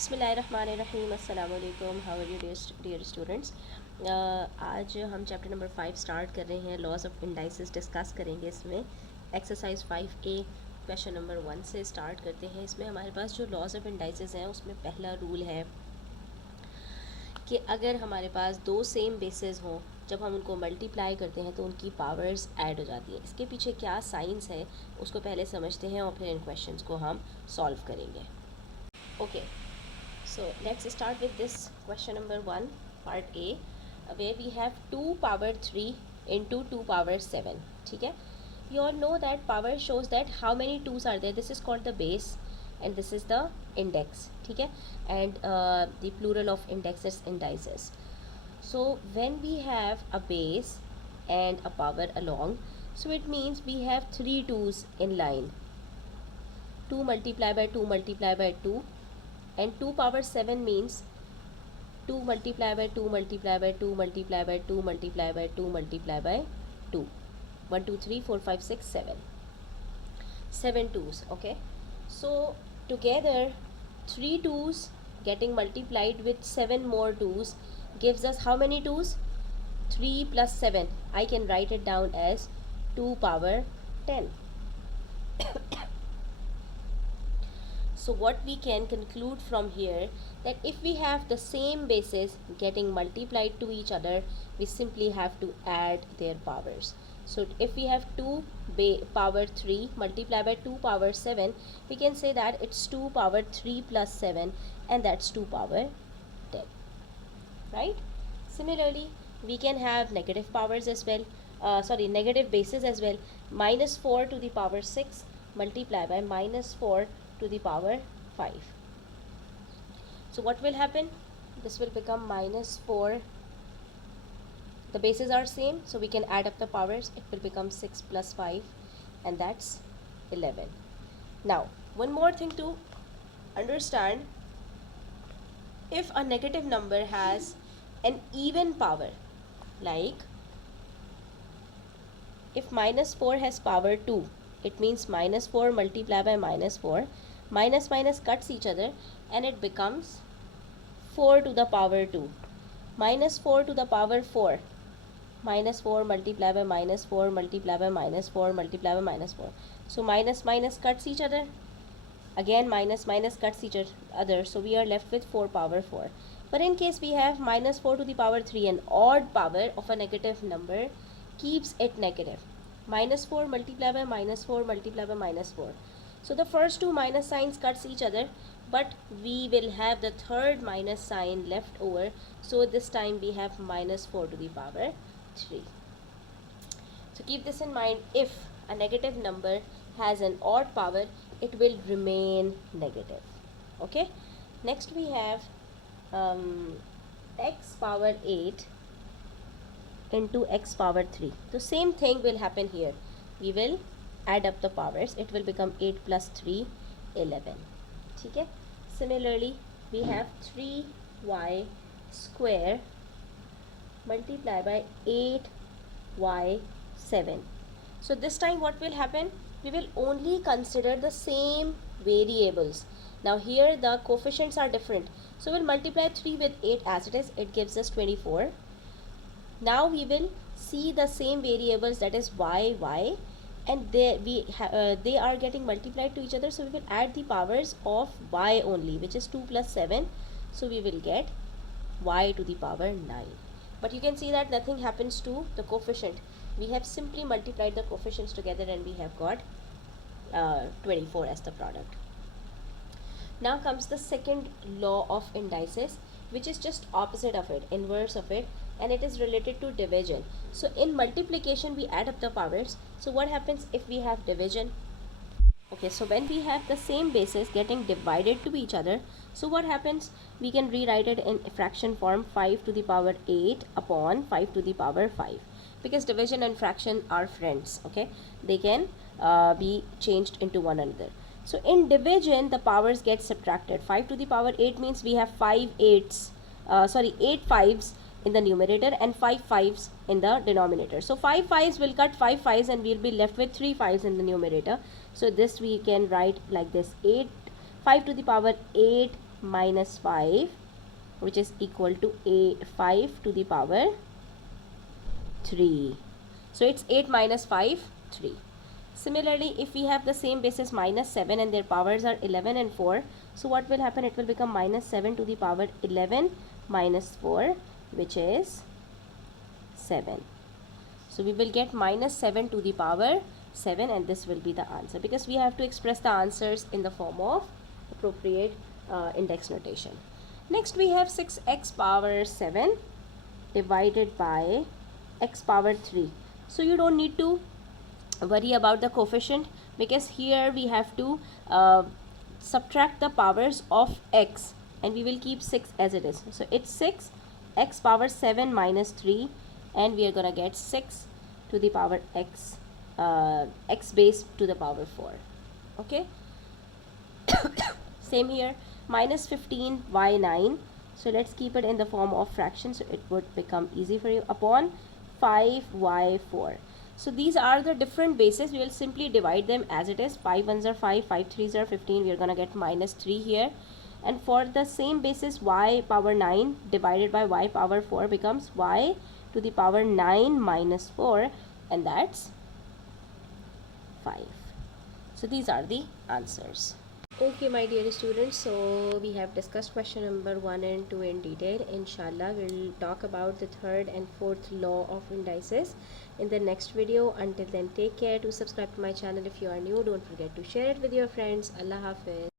बिस्मिल्लाहिर्रहमानिर्रहीम अस्सलाम वालेकुम। How are you dear students. आज हम चैप्टर नंबर 5 स्टार्ट कर रहे हैं। लॉज ऑफ इंडाइसेस डिस्कस करेंगे। इसमें एक्सरसाइज 5A क्वेश्चन नंबर 1 से स्टार्ट करते हैं। इसमें हमारे पास जो लॉज ऑफ इंडाइसेस हैं उसमें पहला रूल है कि अगर हमारे पास दो सेम बेसेस हों, जब हम उनको मल्टीप्लाई करते हैं तो उनकी पावर्स ऐड हो जाती है। इसके पीछे क्या साइंस है उसको पहले समझते हैं और फिर इन क्वेश्चंस को हम सॉल्व करेंगे। Okay, so let's start with this question number 1 part A, where we have 2 power 3 into 2 power 7. ठीक है, you all know that power shows that how many 2's are there. This is called the base and this is the index. ठीक है, and the plural of index is indices. So when we have a base and a power along, so it means we have 3 2's in line. 2 multiplied by 2 multiplied by 2, and 2 power 7 means 2 multiplied by 2 multiplied by 2 multiplied by 2 multiplied by 2 multiplied by 2. 1 2 3 4 5 6 7 7 2's. Okay, so together 3 2's getting multiplied with 7 more 2's gives us how many 2's? 3 plus 7. I can write it down as 2 power 10. So what we can conclude from here, that if we have the same bases getting multiplied to each other, we simply have to add their powers. So if we have 2 power 3 multiplied by 2 power 7, we can say that it's 2 power 3 plus 7, and that's 2 power 10, right? Similarly, we can have negative powers as well, negative bases as well. Minus 4 to the power 6 multiplied by minus 4 to the power 5. So what will happen? This will become minus 4. The bases are same, so we can add up the powers. It will become 6 plus 5, and that's 11. Now, one more thing to understand. If a negative number has an even power, like if minus 4 has power 2, it means minus 4 multiplied by minus 4, minus minus cuts each other, and it becomes 4 to the power 2. Minus 4 to the power 4, minus 4 multiplied by minus 4 multiplied by minus 4 multiplied by minus 4. So minus minus cuts each other, again minus minus cuts each other, so we are left with 4 power 4. But in case we have minus 4 to the power 3, an odd power of a negative number keeps it negative. Minus 4 multiplied by minus 4 multiplied by minus 4. So the first two minus signs cuts each other, but we will have the third minus sign left over. So this time we have minus 4 to the power 3. So keep this in mind. If a negative number has an odd power, it will remain negative. Okay. Next we have x power 8 into x power 3. The same thing will happen here. We will add up the powers. It will become 8 plus 3, 11. Okay. Similarly, we have 3y square multiplied by 8y7. So this time what will happen? We will only consider the same variables. Now here the coefficients are different. So we'll multiply 3 with 8 as it is. It gives us 24. Now we will see the same variables, that is y, y, and they are getting multiplied to each other. So we will add the powers of y only, which is 2 plus 7. So we will get y to the power 9. But you can see that nothing happens to the coefficient. We have simply multiplied the coefficients together and we have got 24 as the product. Now comes the second law of indices, which is just opposite of it, inverse of it, and it is related to division. So in multiplication we add up the powers. So what happens if we have division? Okay, so when we have the same bases getting divided to each other, so what happens? We can rewrite it in fraction form, 5 to the power 8 upon 5 to the power 5, because division and fraction are friends. Okay, they can be changed into one another. So in division the powers get subtracted. 5 to the power 8 means we have 8 5's in the numerator and 5 5's in the denominator. So 5 5's will cut 5 5's and we'll be left with 3 5's in the numerator. So this we can write like this: 5 to the power 8 minus 5, which is equal to 5 to the power 3. So it's 8 minus 5, 3. Similarly, if we have the same basis minus 7 and their powers are 11 and 4, so what will happen? It will become minus 7 to the power 11 minus 4, which is 7. So we will get minus 7 to the power 7, and this will be the answer, because we have to express the answers in the form of appropriate index notation. Next we have 6x power 7 divided by x power 3. So you don't need to worry about the coefficient, because here we have to subtract the powers of x, and we will keep 6 as it is. So it's 6 x power 7 minus 3, and we are gonna get 6 to the power x, x base to the power 4. Okay. Same here, minus 15 y 9. So let's keep it in the form of fraction, so it would become easy for you, upon 5 y 4. So these are the different bases. We will simply divide them as it is. 5 ones are 5, 5 threes are 15. We are gonna get minus 3 here. And for the same basis, y power 9 divided by y power 4 becomes y to the power 9 minus 4, and that's 5. So these are the answers. Okay, my dear students, so we have discussed question number 1 and 2 in detail. Inshallah, we'll talk about the third and fourth law of indices in the next video. Until then, take care. Do subscribe to my channel if you are new. Don't forget to share it with your friends. Allah Hafiz.